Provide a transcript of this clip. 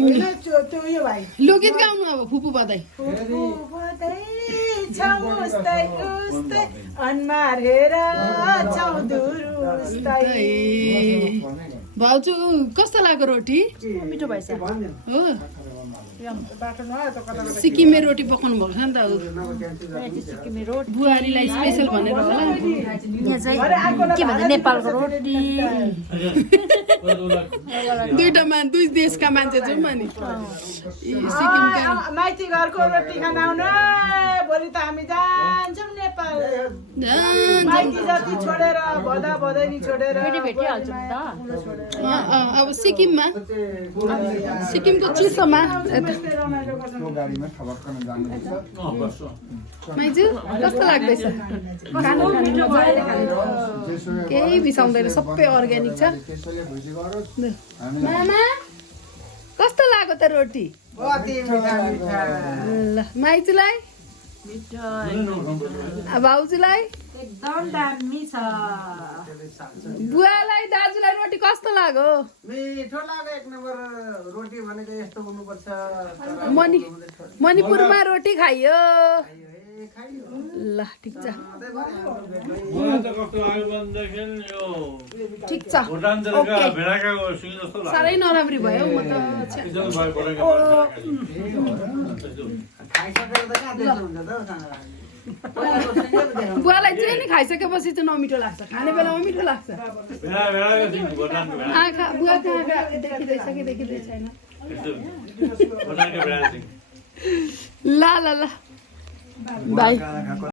त्यो यो भाइ लोकगीत गाउनु अब फुपू बधाई अन्मारेर भाउजू कस्तो लाग्यो रोटी मिठो भएछ हो सिक्किमे रोटी पकाउनु भएको छ नि त बुहारीलाई स्पेसल भनेर होला यहाँ चाहिँ के भन्छ नेपालको रोटी दुई देशका मान्छे जाउँ अनि सिक्किमका माइती घरको रोटी खान आउनु भोलि त हामी जान्छौँ नेपाल माइती जाति छोडेर भदा भदैनी छोडेर भेटिहाल्छौँ नि त अब सिक्किममा सिक्किमको चिसोमा माइजू कस्तो लाग्दैछ केही बिसाउँदैन सबै अर्ग्यानिक छ मामा कस्तो लाग्यो त रोटी ल माइजूलाई भाउजूलाई एकदम दामी छ बुवालाई दाजुलाई रोटी कस्तो लाग्यो मिठो लाग्यो एक नम्बर रोटी भनेको यस्तो हुनुपर्छ मणिपुरमा रोटी खाइयो ल ठिक छ ठिक छ साह्रै नराम्री भयो म त बुवालाई जे नि खाइसकेपछि चाहिँ नमिठो लाग्छ खाने बेलामा मिठो लाग्छ आँखा बुवाको आँखा देखिँदैछ कि देखिँदै छैन ल ल ल बाई